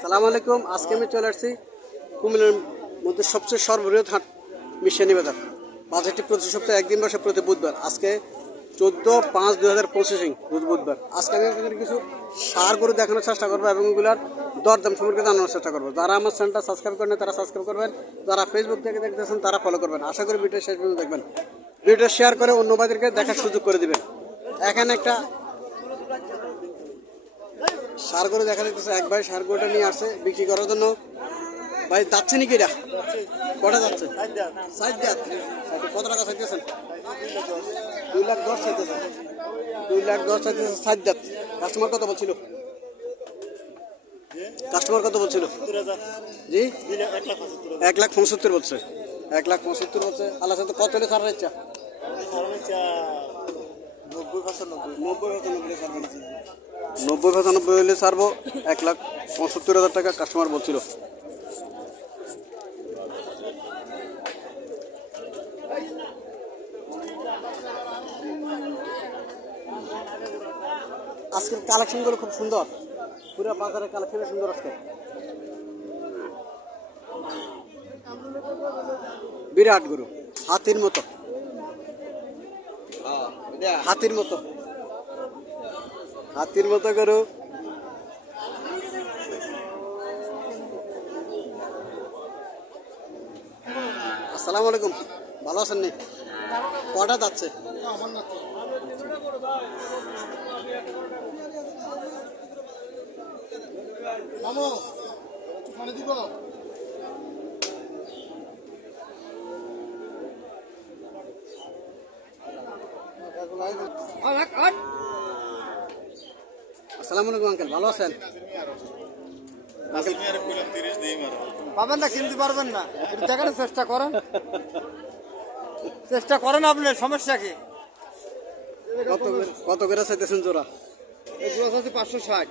সালাম আলাইকুম। আজকে আমি চলে আসছি কুমিল্লার মধ্যে সবচেয়ে সর্ববৃহৎ হাট মিশানি বাজার। বাজারটি প্রতি সপ্তাহে একদিন বসে প্রতি বুধবার। আজকে 14/5/2025 বুধবার। আজকে আমি আপনাদের কিছু সার গরু দেখানোর চেষ্টা করবো এবং এগুলার দরদাম সম্পর্কে জানানোর চেষ্টা করবো। যারা আমার চ্যানেলটা সাবস্ক্রাইব করেন তারা সাবস্ক্রাইব করবেন, যারা ফেসবুক থেকে দেখতেছেন তারা ফলো করবেন। আশা করি ভিডিও শেষ পর্যন্ত দেখবেন। ভিডিও শেয়ার করে অন্য বাজারকে দেখার সুযোগ করে দিবেন। এখানে একটা সার গরু দেখা যাচ্ছে, এক ভাই সার গরুটা নিয়ে আসছে বিক্রি করার জন্য। ভাই যাচ্ছে নাকি এটা? কটা যাচ্ছে? কত টাকা চাইতেছেন? 2,10,000 চাইতেছেন। 2,10,000 চাইতেছে। 7 দাঁত। কাস্টমার কত বলছিল? কাস্টমার কত বলছিল? জি 1,75,000 বলছে। 1,75,000 বলছে। আল্লাহ সাথে কত হলে ছাড়ার ইচ্ছা? 90-95 হলে ছাড়বো। 1,75,000 টাকা কাস্টমার বলছিল। আজকের কালেকশনগুলো খুব সুন্দর, পুরো বাজারের কালেকশন সুন্দর। আজকে বিরাট গরু, হাতির মতো, হাতির মতো, হাতির মতো গরু। আসসালামু আলাইকুম, ভালো আছেন নি? কটা যাচ্ছে? আসসালামু আলাইকুম আঙ্কেল, ভালো আছেন? পাবেন না, কিনতে পারবেন না। দেখানোর চেষ্টা করেন, চেষ্টা করেন। আপনার সমস্যা কি? কত করে চাইতেছেন জোড়া? এগুলো আছে 560।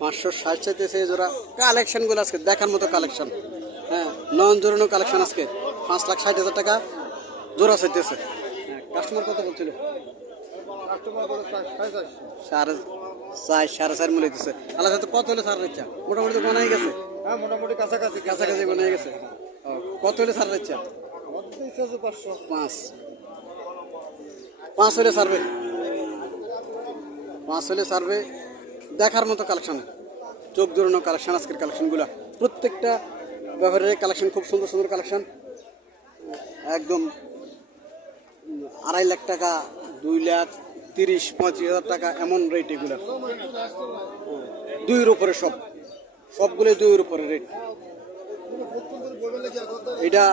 560 চাইতেছে এই জোড়া। কালেকশনগুলো আজকে দেখার মতো কালেকশন। হ্যাঁ, নন জোরানো কালেকশন। আজকে 5,60,000 টাকা জোড়া চাইতেছে। কাস্টমার কত বলছিল? সাড়ে 4.5 মূল্য দিচ্ছে। আল্লাহ সাথে কত হলে ছাড়ার ইচ্ছা? মোটামুটি বানাই গেছে। হ্যাঁ, মোটামুটি কাছাকাছি কাছাকাছি বানাই গেছে। কত হলে ছাড়ার ইচ্ছা? 5 হলে ছাড়বে। 5 হলে ছাড়বে। দেখার মতো কালেকশন, চোখ জোরানো কালেকশন আজকের কালেকশনগুলো। প্রত্যেকটা ব্যবহারের কালেকশন খুব সুন্দর সুন্দর কালেকশন। একদম 2.5 লাখ টাকা, 2,30,000-35,000 টাকা এমন রেট এগুলো। 2-এর উপরে সবগুলো 2-এর উপরে রেট। এটা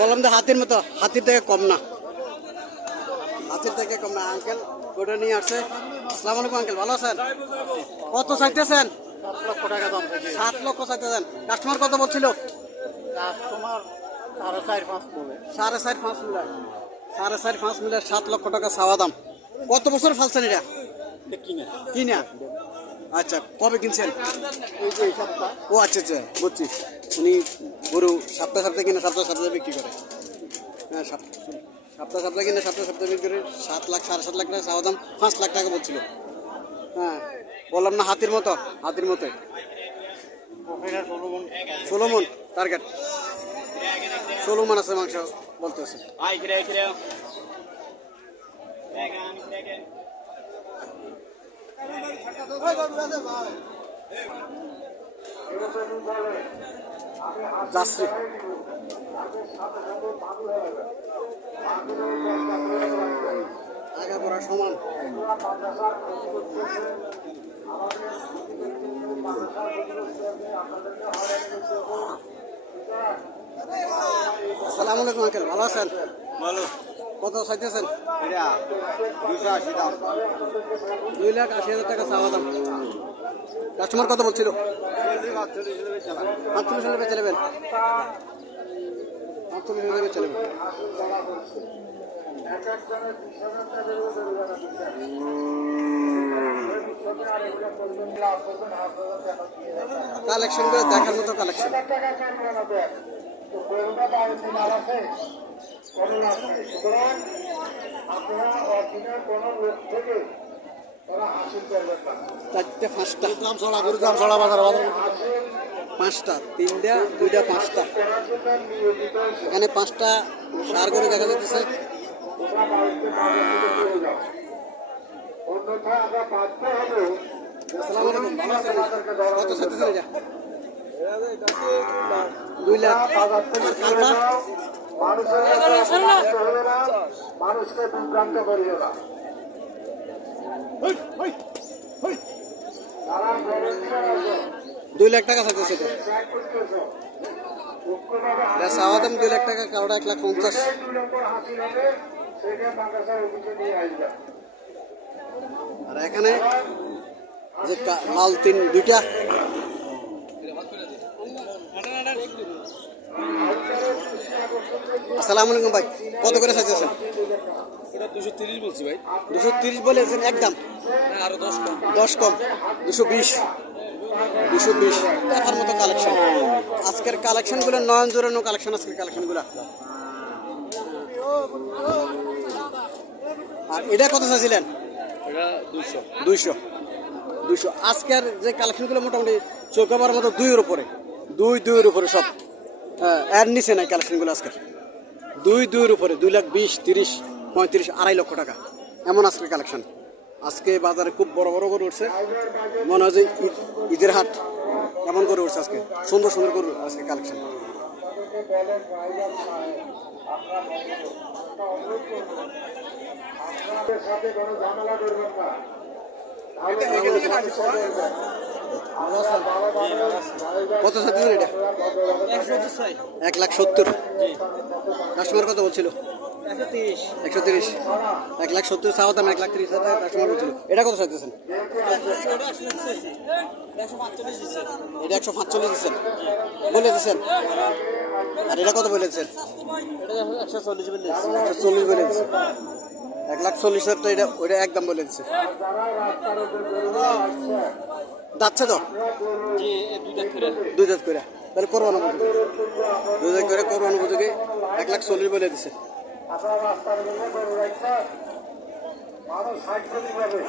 বললাম যে হাতির মতো, হাতির থেকে কম না, হাতির থেকে কম না। আঙ্কেল গোটা নিয়ে আসছে। আসসালামু আলাইকুম আঙ্কেল, ভালো আছেন? কত চাইতেছেন? 7 লক্ষ টাকা দাম। 7 লক্ষ চাইতেছেন। কাস্টমার কত বলছিল? কাস্টমার 4.5 বলে। 4.5 মিলার, 4.5 মিলার 7 লক্ষ টাকা চাওয়া দাম। কত বছর ফালছেন এটা? কিনা। আচ্ছা, কবে কিনছেন? ও আচ্ছা আচ্ছা, বুঝছি। উনি গরু সপ্তাহে কিনে সপ্তাহে বিক্রি করে। হ্যাঁ, সপ্তাহে কিনে সপ্তাহে বিক্রি করে। 7 লাখ 7.5 লাখ টাকা চাওয়া দাম। 5 লাখ টাকা বলছিল। হ্যাঁ, বললাম না হাতির মতো, হাতির মতোই। 16 মন টার্গেট। 16 মন আছে মাংস বলতেছে। যাচ্ছি আগে পড়া সমান। আসসালামু আলাইকুম আঙ্কেল, ভালো আছেন? ভালো। কত চাইতেছেন? 280 দাম। 2,80,000 টাকা চাওয়া দাম। কাস্টমার কত বলছিল? 48 হলে বেচে নেবেন। 48 হলে বেচে নেবেন। কালেকশন করে দেখার মতো কালেকশন। চারটে পাঁচটা দাম ছড়া গরুর দাম ছড়া বাজার বাজার পাঁচটা, তিনটা দুইটা পাঁচটা, এখানে পাঁচটা সার করে দেখা যাচ্ছে। আসসালামু আলাইকুম, ভালো আছেন? কত চাইতেছেন এটা? 2 লাখ। আর কালোটা? মানুষকে বিভ্রান্ত করিও না। তারা বলেছে 2 লাখ টাকা চাইতেছে তো। এটা চাওয়া দাম 2 লাখ টাকা, কালোটা 1,50,000। আর এখানে যে লাল তিন দুইটা, আসসালামু আলাইকুম ভাই, কত করে চাইতেছেন? এটা 230 বলছি ভাই 230 বলেছেন একদম, আরো 10 কম 10 কম, 220। 220 দেখার মতো কালেকশন। আজকের কালেকশনগুলো নয়ন জোরানো কালেকশন, আজকের কালেকশনগুলো। আর এটা কত চাইছিলেন? এটা 200 200। আজকের যে কালেকশনগুলো মোটামুটি চোখে পাওয়ার মতো 2-এর উপরে, 2-2-এর উপরে সব। এর নিচে নাই কালেকশনগুলো আজকের। 2-2-এর উপরে, 2,20,000, 30, 35, 2.5 লক্ষ টাকা এমন আজকের কালেকশন। আজকে বাজারে খুব বড় বড় করে উঠছে, মনে হয় যে ঈদের হাট এমন করে উঠছে আজকে। সুন্দর সুন্দর করে আজকে কালেকশন। আপনাদের সাথে কোনো ঝামেলা করবেন না। কত চাইতেছেন এটা? 1,70,000। কাস্টমার কত বলছিল? 130। 1,70,000 চাওয়া দাম, 1,30,000 টাকা কাস্টমার বলছিল। এটা কত চাইতেছেন? এটা 145 দিচ্ছেন, বলে দিচ্ছেন। আর এটা কত বলে দিচ্ছেন? 140 বলে দিচ্ছে। 1,40,000 টাকা এটা, ওইটা একদম বলে দিচ্ছে। যাচ্ছে তো 2 দাঁত করে, তাহলে কোরবান উপযোগী। 2 দাঁত করে কোরবান উপযোগী, 1,40,000 বলে দিচ্ছে। আপনারা রাস্তার মধ্যে গরু রাখছেন, মানুষ 60 পাবে।